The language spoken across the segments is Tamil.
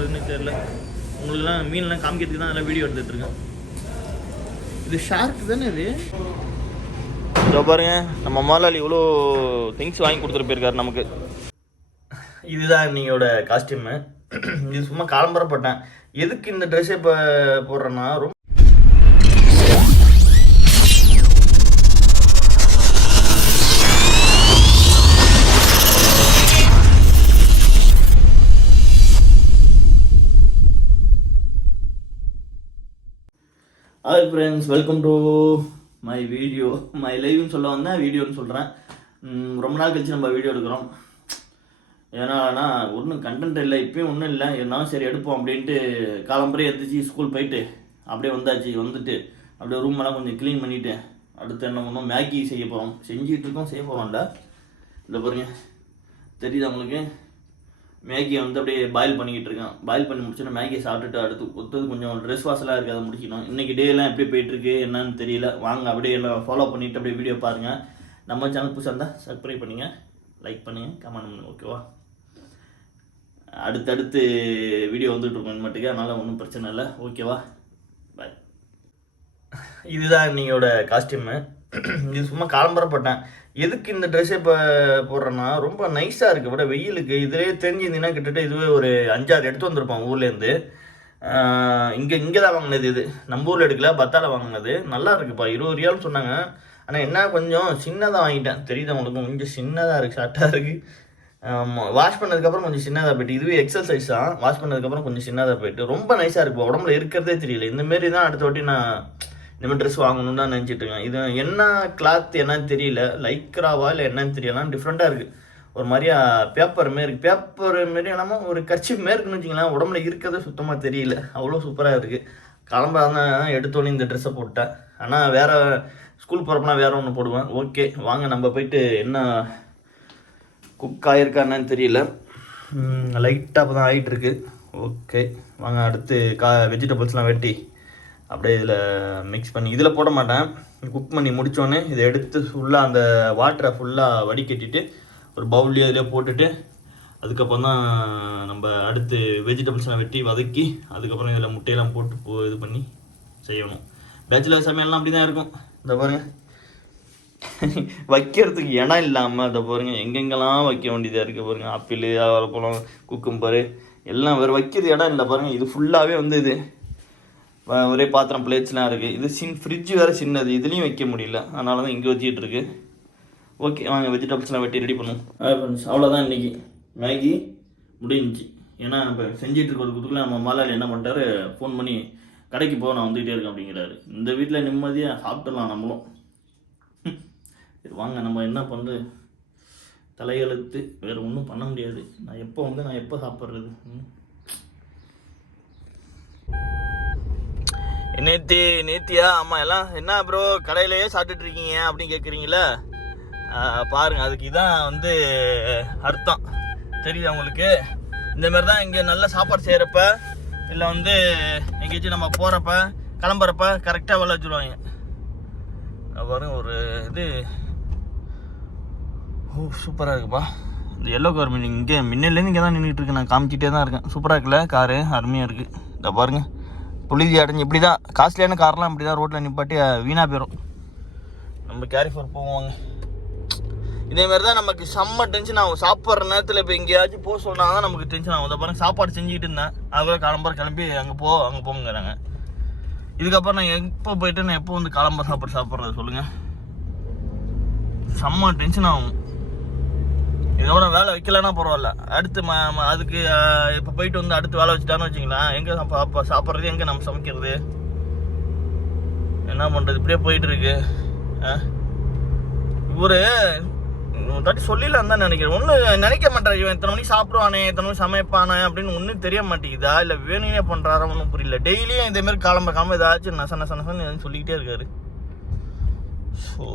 போடுறதுன்னு தெரியல. உங்களுக்குலாம் மீன்லாம் காமிக்கிறதுக்கு தான் எல்லாம் வீடியோ எடுத்துட்டு இருக்கேன். இது ஷார்க் தானே இது? இதோ பாருங்க நம்ம முதலாளி இவ்வளோ திங்ஸ் வாங்கி கொடுத்துட்டு போயிருக்காரு நமக்கு. இதுதான் இன்னையோட காஸ்டியூமு இது சும்மா காலம்பரப்பட்டேன். எதுக்கு இந்த ட்ரெஸ்ஸை இப்போ போடுறேன்னா ரொம்ப hi friends welcome to my video my லைவ்னு சொல்ல வந்தேன் வீடியோன்னு சொல்கிறேன் ரொம்ப நாள் கழிச்சு நம்ம வீடியோ எடுக்கிறோம். ஏன்னா ஒன்றும் கண்டென்ட் இல்லை இப்பயும் ஒன்றும் இல்லை. இருந்தாலும் சரி எடுப்போம் அப்படின்ட்டு காலம்பரை எடுத்துச்சு ஸ்கூல் போயிட்டு அப்படியே வந்தாச்சு வந்துட்டு அப்படியே ரூம் எல்லாம் கொஞ்சம் க்ளீன் பண்ணிவிட்டு அடுத்து என்ன பண்ணோம்? மேகி செய்ய போகிறோம் செஞ்சிகிட்ருக்கோம் செய்ய போகிறோம்ல இல்லை பாருங்க. தெரியுதா உங்களுக்கு? மேகியை வந்து அப்படியே பாயில் பண்ணிக்கிட்டு இருக்கேன். பாயில் பண்ணி முடிச்சுட்டு மேகியை சாப்பிட்டுட்டு அடுத்து ஒத்தது கொஞ்சம் ட்ரெஸ் வாஷெல்லாம் இருக்குது அதை முடிக்கணும். இன்றைக்கி டே எல்லாம் எப்படி போயிட்டுருக்கு என்னன்னு தெரியல. வாங்க அப்படியே எல்லாம் ஃபாலோ பண்ணிவிட்டு அப்படியே வீடியோ பாருங்கள் நம்ம சேனல் புதுசாக இருந்தால் சப்ஸ்கிரைப் பண்ணுங்கள் லைக் பண்ணுங்கள் கமெண்ட் பண்ணுங்கள் ஓகேவா அடுத்தடுத்து வீடியோ வந்துட்டு இருக்கும் அதனால் ஒன்றும் பிரச்சனை இல்லை. ஓகேவா பாய் இதுதான் இன்னையோட காஸ்டியூமு இது சும்மா காலம்பரப்பட்டேன். எதுக்கு இந்த ட்ரெஸ்ஸை இப்போ போடுறேன்னா ரொம்ப நைஸாக இருக்குது விட வெயிலுக்கு இதிலே தெரிஞ்சிருந்தீங்கன்னா கிட்டத்தட்ட இதுவே ஒரு அஞ்சாறு எடுத்து வந்திருப்பான் ஊர்லேருந்து. இங்கே இங்கே தான் வாங்கினது இது. நம்ம ஊரில் எடுக்கல பத்தால வாங்கினது. நல்லா இருக்குப்பா. இருபது ரியால்னு சொன்னாங்க. ஆனால் என்ன கொஞ்சம் சின்னதாக வாங்கிட்டேன். தெரியுது உங்களுக்கு கொஞ்சம் சின்னதாக இருக்குது ஷார்ட்டாக இருக்குது ஆமாம் வாஷ் பண்ணதுக்கப்புறம் கொஞ்சம் சின்னதாக போயிட்டு. இதுவே எக்ஸசைஸ் தான். வாஷ் பண்ணதுக்கப்புறம் கொஞ்சம் சின்னதாக போயிட்டு. ரொம்ப நைஸாக இருக்கு. உடம்புல இருக்கிறதே தெரியல. இந்த மாரி தான் அடுத்த வாட்டி நான் இந்த மாதிரி ட்ரெஸ் வாங்கணும்னு தான் நினச்சிட்டு இருக்கேன். இது என்ன கிளாத் என்னன்னு தெரியல. லைக்ராவா இல்லை என்னன்னு தெரியலாம் டிஃப்ரெண்ட்டாக இருக்குது ஒரு மாதிரியா பேப்பர் மாரி இருக்குது பேப்பர் மாரி இல்லாமல் ஒரு கட்சி மாரி இருக்குன்னு வச்சிங்களேன் உடம்புல இருக்கிறதே சுத்தமாக தெரியல. அவ்வளோ சூப்பராக இருக்குது கிளம்புறதான் எடுத்தோன்னே இந்த ட்ரெஸ்ஸை போட்டேன் ஆனால் வேறு ஸ்கூல் போகிறப்பனா வேறு ஒன்று போடுவேன். ஓகே வாங்க நம்ம போயிட்டு என்ன குக் ஆகிருக்கா என்னன்னு தெரியல. லைட்டாக இப்போ தான் ஆகிட்டுருக்கு ஓகே வாங்க அடுத்து கா வெஜிடபிள்ஸ்லாம் வெட்டி. அப்படியே இதில் மிக்ஸ் பண்ணி இதில் போட மாட்டேன். குக் பண்ணி முடித்தோடனே இதை எடுத்து ஃபுல்லாக அந்த வாட்டரை ஃபுல்லாக வடிகட்டிட்டு ஒரு பவுல்லையே அதில் போட்டுட்டு அதுக்கப்புறம் தான் நம்ம அடுத்து வெஜிடபிள்ஸ்லாம் வெட்டி வதக்கி அதுக்கப்புறம் இதில் முட்டையெல்லாம் போட்டு போ இது பண்ணி செய்யணும். பேச்சுலர் சமையல்லாம் அப்படி தான் இருக்கும். இந்த பாருங்க. வைக்கிறதுக்கு இடம் இல்லாமல் அதை பாருங்கள் எங்கெங்கெல்லாம் வைக்க வேண்டியதாக இருக்குது பாருங்கள் ஆப்பிள் அவரைப்பழம் குக்கும்பரு எல்லாம் வேறு வைக்கிறது இடம் இல்லை பாருங்கள் இது ஃபுல்லாகவே வந்து இது ஒரே பாத்திரம் பிளேட்ஸ்லாம் இருக்குது இது சின் ஃப்ரிட்ஜ் வேறு சின்னது இதுலேயும் வைக்க முடியல. அதனால தான் இங்கே வச்சுக்கிட்டு இருக்கு. ஓகே வாங்க வெஜிடபிள்ஸ்லாம் வெட்டி ரெடி பண்ணுவோம். ஃப்ரெண்ட்ஸ் அவ்வளோதான் இன்றைக்கி மேகி முடிஞ்சுச்சு. ஏன்னா இப்போ செஞ்சிட்டு இருக்கிறதுக்குள்ள நம்ம முதலாளி என்ன பண்ணிட்டாரு? ஃபோன் பண்ணி கடைக்கு போக நான் வந்துகிட்டே இருக்கேன் அப்படிங்கிறாரு. இந்த வீட்டில் நிம்மதியாக சாப்பிட்டுலாம் நம்மளும். சரி வாங்க நம்ம என்ன பண்ணுறது தலையெழுத்து. வேறு ஒன்றும் பண்ண முடியாது. நான் எப்போ வந்து நான் எப்போ சாப்பிட்றது? நேத்தி நேத்தியா? ஆமாம் எல்லாம் என்ன ப்ரோ கடையிலேயே சாப்பிட்டுட்டு இருக்கீங்க? அப்படின்னு கேட்குறீங்களா பாருங்க அதுக்கு இதான் வந்து அர்த்தம். தெரியுதா உங்களுக்கு? இந்த மாதிரி தான் இங்கே நல்ல சாப்பாடு செய்கிறப்ப இல்லை வந்து எங்கேயாச்சும் நம்ம போகிறப்ப கிளம்புறப்ப கரெக்டாக வேலை வச்சுருவாங்க. பாருங்க ஒரு இது. ஓ சூப்பராக இருக்குப்பா. இந்த எல்லோ கார் மீன் இங்கே முன்னிலேருந்து இங்கே தான் நின்றுட்டு இருக்கு நான் காமிச்சிட்டே தான் இருக்கேன். சூப்பராக இருக்குல்ல காரு அருமையாக இருக்குது இதை பாருங்கள் புழுதி அடைஞ்சு இப்படி தான் காஸ்ட்லியான கார்லாம் இப்படி தான் ரோட்டில் நிப்பாட்டி வீணாக போயிடும் நம்ம கேரி ஃபார் போவாங்க இதேமாரி தான் நமக்கு செம்ம டென்ஷன் ஆகும். சாப்பிட்ற நேரத்தில் இப்போ எங்கேயாச்சும் போக சொன்னால் தான் நமக்கு டென்ஷன் ஆகும். இந்த பாருங்க சாப்பாடு செஞ்சுக்கிட்டு இருந்தேன். அதுக்குள்ள கிளம்புற கிளம்பி அங்கே போ அங்கே போங்கிறாங்க இதுக்கப்புறம் நான் எப்போ போயிட்டு நான் எப்போ வந்து கிளம்ப சாப்பாடு சாப்பிட்றது சொல்லுங்கள் செம்ம டென்ஷன் ஆகும். இதோட வேலை வைக்கலன்னா பரவாயில்ல. அடுத்து ம அதுக்கு இப்போ போயிட்டு வந்து அடுத்து வேலை வச்சுட்டான்னு வச்சுங்களேன் எங்கே அப்போ சாப்பிட்றது எங்கே நம்ம சமைக்கிறது? என்ன பண்ணுறது இப்படியே போயிட்டு இருக்கு ஆ? தாட்டி சொல்லிடலாம் தான் நினைக்கிறேன். ஒன்றும் நினைக்க மாட்டேன் இவன் இத்தனை மணிக்கு சாப்பிடுவானே இத்தனை மணிக்கு சமைப்பானே அப்படின்னு ஒன்றும் தெரிய மாட்டேங்குதா? இல்லை வேணுனே பண்ணுறாரா ஒன்றும் புரியல. டெய்லியும் இதேமாரி கிளம்ப கிளம்ப ஏதாச்சும் நச நச நசன்னு சொல்லிக்கிட்டே இருக்காரு. ஸோ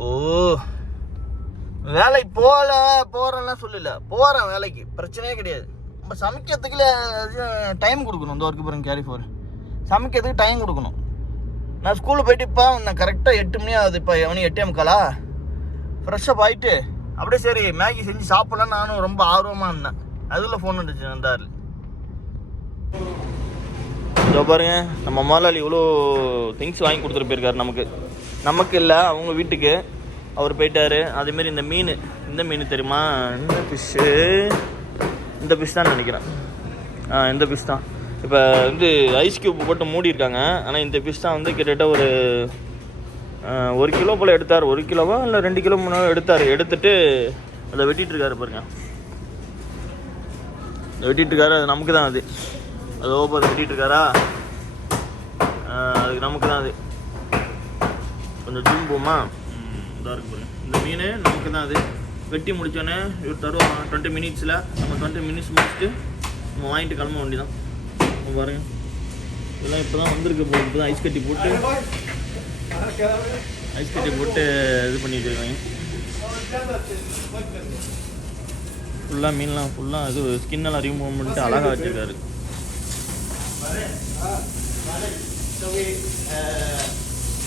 வேலைக்கு போகல போகிறேன்லாம் சொல்லல. போகிறேன் வேலைக்கு. பிரச்சனையே கிடையாது. நம்ம சமைக்கிறதுக்குல டைம் கொடுக்கணும். இந்த ஒர்க்கு பாருங்க கேரி ஃபோர் சமைக்கிறதுக்கு டைம் கொடுக்கணும். நான் ஸ்கூலில் போயிட்டு இப்போ நான் கரெக்டாக எட்டு மணி ஆகுது. இப்போ மணி எட்டே முக்காலா? ஃப்ரெஷ்ஷப் ஆகிட்டு அப்படியே சரி மேகி செஞ்சு சாப்பிடலாம் நானும் ரொம்ப ஆர்வமாக இருந்தேன். அதில் ஃபோன் வந்துச்சு வந்தார் இதோ பாருங்க நம்ம முதலாளி இவ்வளோ திங்ஸ் வாங்கி கொடுத்துட்டு போயிருக்காரு நமக்கு. நமக்கு இல்லை அவங்க வீட்டுக்கு. அவர் போயிட்டாரு. அதேமாரி இந்த மீன் இந்த மீன் தெரியுமா? இந்த ஃபிஷ்ஷு இந்த ஃபிஷ் தான் நினைக்கிறேன். ஆ இந்த ஃபிஷ் தான். இப்போ வந்து ஐஸ் கியூப் போட்டு மூடி இருக்காங்க ஆனால் இந்த ஃபிஷ் தான் வந்து கிட்டத்தட்ட ஒரு ஒரு கிலோ போல் எடுத்தார். ஒரு கிலோவா இல்லை ரெண்டு கிலோ மூணு எடுத்தார். எடுத்துட்டு அதை வெட்டிட்டு இருக்காரு பாருங்க. அதை வெட்டிட்டு இருக்காரு அது நமக்கு தான் அது. அது ஓப்பர் வெட்டிட்டு இருக்காரா அதுக்கு நமக்கு தான் அது. கொஞ்சம் ஜூம் போமா இதாக இருக்கு பாருங்கள் இந்த மீன் நமக்கு தான் அது. வெட்டி முடிச்சோடனே இவர் தருவோம் டுவெண்ட்டி மினிட்ஸில் நம்ம டுவெண்ட்டி மினிட்ஸ் முடிச்சுட்டு நம்ம வாங்கிட்டு கிளம்ப வேண்டி தான் பாருங்க. இதெல்லாம் இப்போ தான் வந்திருக்கு போ இப்போ தான் ஐஸ் கட்டி போட்டு ஐஸ் கட்டி போட்டு இது பண்ணி வச்சிருக்காங்க ஃபுல்லாக மீன்லாம் ஃபுல்லாக இது ஸ்கின்னெல்லாம் ரிமூவ் பண்ணிட்டு அழகாக வச்சுருக்காரு.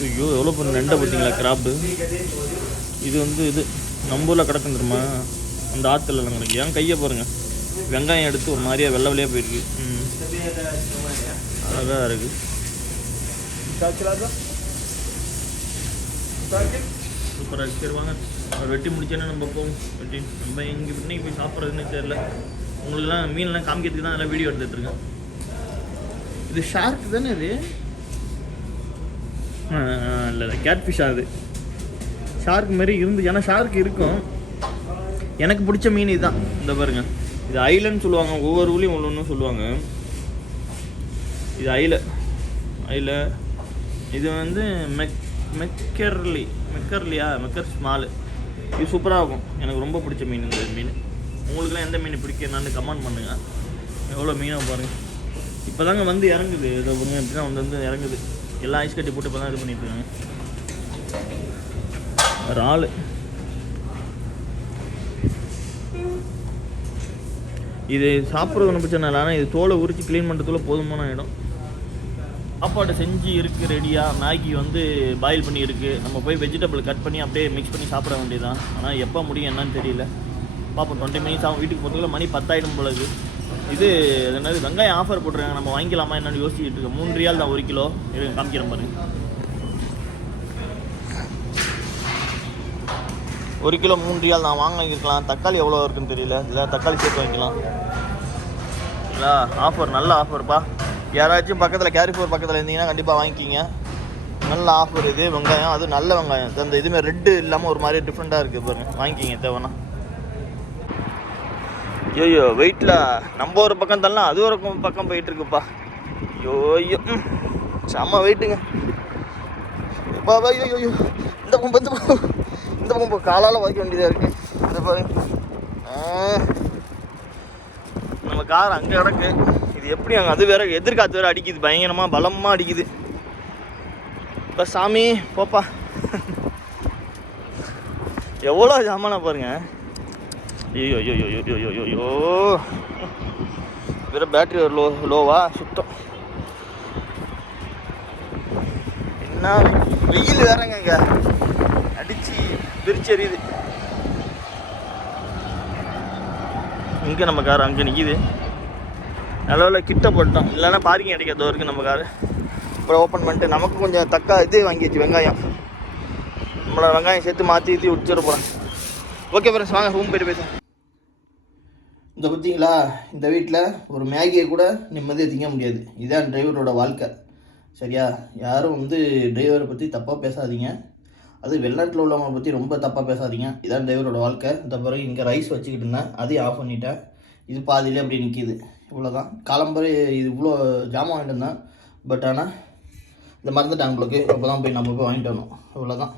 ஐயோ எவ்வளோ பண்ண நண்டை பார்த்தீங்களா கிராப்பு இது வந்து இது நம்ம ஊரில் கிடக்கும் தெரியுமா? அந்த ஆற்றுல நம்மளுக்கு என் கையை பாருங்க. வெங்காயம் எடுத்து ஒரு மாதிரியா வெள்ளை வெளியாக போயிருக்கு. ம். அழகாக இருக்குது சூப்பராக இருக்கு. சரி வாங்க. அவர் வெட்டி முடிச்சோன்னே நம்ம போவோம். வெட்டி நம்ம இங்கே இன்னைக்கு போய் சாப்பிட்றதுன்னு தெரில உங்களுக்குலாம் மீன்லாம் காமிக்கிறதுக்கு தான் அதெல்லாம் வீடியோ எடுத்துகிட்டு இருக்கேன். இது ஷார்க் தானே இது? இல்லை இல்லை கேட் ஆகுது. ஷார்க் மாதிரி இருந்து ஏன்னா ஷார்க் இருக்கும். எனக்கு பிடிச்ச மீன் இதுதான். இந்த பாருங்க. இது ஐலன்னு சொல்லுவாங்க. ஒவ்வொரு ஊர்லேயும் ஒன்று ஒன்று சொல்லுவாங்க. இது ஐல ஐல இது வந்து மெக் மெக்கர்லி மெக்கர்லியா? மெக்கர் ஸ்மாலு இது சூப்பராக இருக்கும். எனக்கு ரொம்ப பிடிச்ச மீன் இந்த மீன். உங்களுக்குலாம் எந்த மீன் பிடிக்குன்னு கமெண்ட் பண்ணுங்கள் எவ்வளோ மீனாக பாருங்கள் இப்போ தாங்க வந்து இறங்குது. இதை பாருங்க இப்படி தான் வந்து வந்து இறங்குது. எல்லாம் ஐஸ் கட்டி போட்டு இப்போ தான் இது பண்ணிட்டுருக்காங்க இறால் இது சாப்பிட்றது ஒன்றும் பிரச்சனை இல்லை ஆனால் இது தோலை உரித்து க்ளீன் பண்ணுறதுக்குள்ள போதுமான இடம். சாப்பாடு செஞ்சு இருக்குது ரெடியாக மேகி வந்து பாயில் பண்ணி இருக்குது நம்ம போய் வெஜிடபிள் கட் பண்ணி அப்படியே மிக்ஸ் பண்ணி சாப்பிட வேண்டியதுதான். ஆனால் எப்போ முடியும் என்னன்னு தெரியல. பார்ப்போம் டுவெண்ட்டி மினிட்ஸ் ஆகும். வீட்டுக்கு போகிறதுக்குள்ள மணி பத்தாயிடும் பொழுது இது என்னது வெங்காயம் ஆஃபர் போட்டுருக்காங்க. நம்ம வாங்கிக்கலாமா என்னன்னு யோசிச்சுட்டு இருக்கோம். மூணு ரியால் தான் ஒரு கிலோ இது காமிக்கிறேன் பாருங்க ஒரு கிலோ மூணு ரியால் நான் வாங்க வாங்கியிருக்கலாம். தக்காளி எவ்வளோ இருக்குன்னு தெரியல. இல்லை தக்காளி சேர்த்து வாங்கிக்கலாம். இல்லை ஆஃபர் நல்ல ஆஃபர்ப்பா யாராச்சும் பக்கத்தில் கேரிஃபோர் பக்கத்தில் இருந்தீங்கன்னா கண்டிப்பாக வாங்கிக்கிங்க. நல்ல ஆஃபர் இது. வெங்காயம் அது நல்ல வெங்காயம். அந்த இதுமாதிரி ரெட்டு இல்லாமல் ஒரு மாதிரி டிஃப்ரெண்ட்டாக இருக்குது பாருங்க. வாங்கிக்கிங்க தேவைன்னா. ஐயோ வெயிட்டில் நம்ம ஒரு பக்கம் தரலாம் அது ஒரு பக்கம் பக்கம் போயிட்டு இருக்குப்பா ஐயோ ஐயோ செம்ம வெயிட்டுங்க பா ஐயோ ஐயோ இந்த பக்கம் இந்த பக்கம் இந்த பக்கம் காலால் வைக்க வேண்டியதாக இருக்குது இந்த பாருங்க. நம்ம கார் அங்கே கிடக்கு. இது எப்படி அங்கே? அது வேற எதிர்காத்து வேற அடிக்குது. பயங்கரமாக பலமாக அடிக்குது. இப்போ சாமி போப்பா. எவ்வளோ ஜாமானா பாருங்க. ஐயோ ஐயோ ஐயோ ஐயோ ஐயோ ஐயோ வேற பேட்டரி லோ லோவா சுத்தம். என்ன வெயில் வேறங்க இங்க. அடிச்சு பிரிச்சு எறியுது இங்கே நம்ம கார் அங்கே நிற்கிது நல்ல கிட்ட போட்டோம். இல்லைன்னா பார்க்கிங் அடிக்காதோ இருக்குது நம்ம காரு அப்புறம் ஓப்பன் பண்ணிட்டு நமக்கு கொஞ்சம் தக்கா இது வாங்கிடுச்சு வெங்காயம். நம்மளோட வெங்காயம் சேர்த்து மாற்றி ஊற்றி உடிச்சிட போகிறேன் ஓகே ஃப்ரெண்ட்ஸ் வாங்க ரூம் போயிட்டு பேசுகிறேன் இந்த பார்த்தீங்களா இந்த வீட்டில் ஒரு மேகியை கூட நிம்மதியாக திங்க முடியாது. இதுதான் டிரைவரோட வாழ்க்கை. சரியா? யாரும் வந்து டிரைவரை பற்றி தப்பாக பேசாதீங்க. அது வெளிநாட்டில் உள்ளவங்களை பற்றி ரொம்ப தப்பாக பேசாதீங்க. இதான் டிரைவரோட வாழ்க்கை. இந்த பிறகு இங்கே ரைஸ் வச்சுக்கிட்டு இருந்தேன். அதையும் ஆஃப் பண்ணிட்டேன். இது பாதியிலே அப்படியே நிற்கிது இவ்வளோதான் காலம்பரை இது இவ்வளோ ஜாமான் வாங்கிட்டு இருந்தேன் பட் ஆனால் இந்த மறந்துட்டாங்க உங்களுக்கு. இப்போ தான் போய் நம்ம போய் வாங்கிட்டு வரணும். இவ்வளோதான்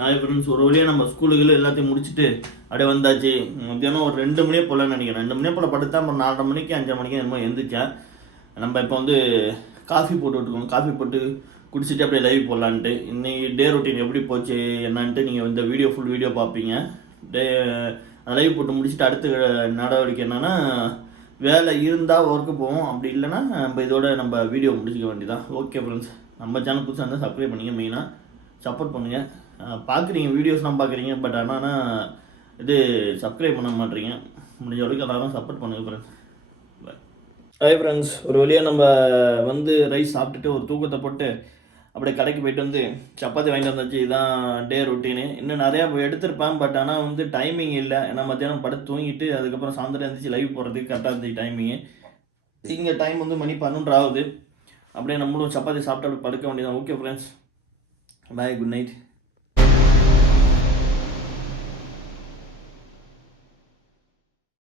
ஹாய் ஃப்ரெண்ட்ஸ் ஒரு வழியாக நம்ம ஸ்கூலுக்கு எல்லாத்தையும் முடிச்சுட்டு அப்படியே வந்தாச்சு. மத்தியானம் ஒரு ரெண்டு மணியே போலன்னு நினைக்கிறேன். ரெண்டு மணியே போல் படுத்தா அப்புறம் நாலரை மணிக்கு அஞ்சரை மணிக்கு என்னமோ எழுந்திரிச்சேன் நம்ம இப்போ வந்து காஃபி போட்டு விட்டுக்கோங்க காஃபி போட்டு குடிச்சிட்டு அப்படியே லைவ் போடலான்ட்டு. இன்னைக்கு டே ரொட்டீன் எப்படி போச்சு என்னான்ட்டு நீங்கள் இந்த வீடியோ ஃபுல் வீடியோ பார்ப்பீங்க. டே லைவ் போட்டு முடிச்சுட்டு அடுத்த நடவடிக்கை என்னென்னா வேலை இருந்தால் ஒர்க்கு போவோம். அப்படி இல்லைன்னா நம்ம இதோட நம்ம வீடியோ முடிச்சிக்க வேண்டியதான் ஓகே ஃப்ரெண்ட்ஸ் நம்ம சேனல் புதுசாக இருந்தால் சப்ஸ்கிரைப் பண்ணிங்க மெயினாக சப்போர்ட் பண்ணுங்கள் பார்க்குறீங்க வீடியோஸ்லாம் பார்க்குறீங்க பட் ஆனால் இது சப்ஸ்கிரைப் பண்ண மாட்டீங்க. முடிஞ்ச வரைக்கும் எல்லாரும் சப்போர்ட் பண்ணுங்கள் ஃப்ரெண்ட்ஸ் ஹாய் ஃப்ரெண்ட்ஸ் ஒரு வழியாக நம்ம வந்து ரைஸ் சாப்பிட்டுட்டு ஒரு தூக்கத்தை போட்டு அப்படியே கடைக்கு போயிட்டு வந்து சப்பாத்தி வாங்கிட்டு வந்தாச்சு இதான் டே ரொட்டீனு இன்னும் நிறையா எடுத்திருப்பேன் பட் ஆனால் வந்து டைமிங் இல்லை. ஏன்னா மத்தியானம் படுத்து தூங்கிட்டு அதுக்கப்புறம் சாயந்தரம் எழுந்திரிச்சு லைவ் போடுறதுக்கு கரெக்டாக இருந்துச்சு டைமிங்கு இங்கே டைம் வந்து மணி பன்னெண்டு ஆகுது. அப்படியே நம்மளும் சப்பாத்தி சாப்பிட்டு அப்படியே படுக்க வேண்டியதான் okay friends bye good night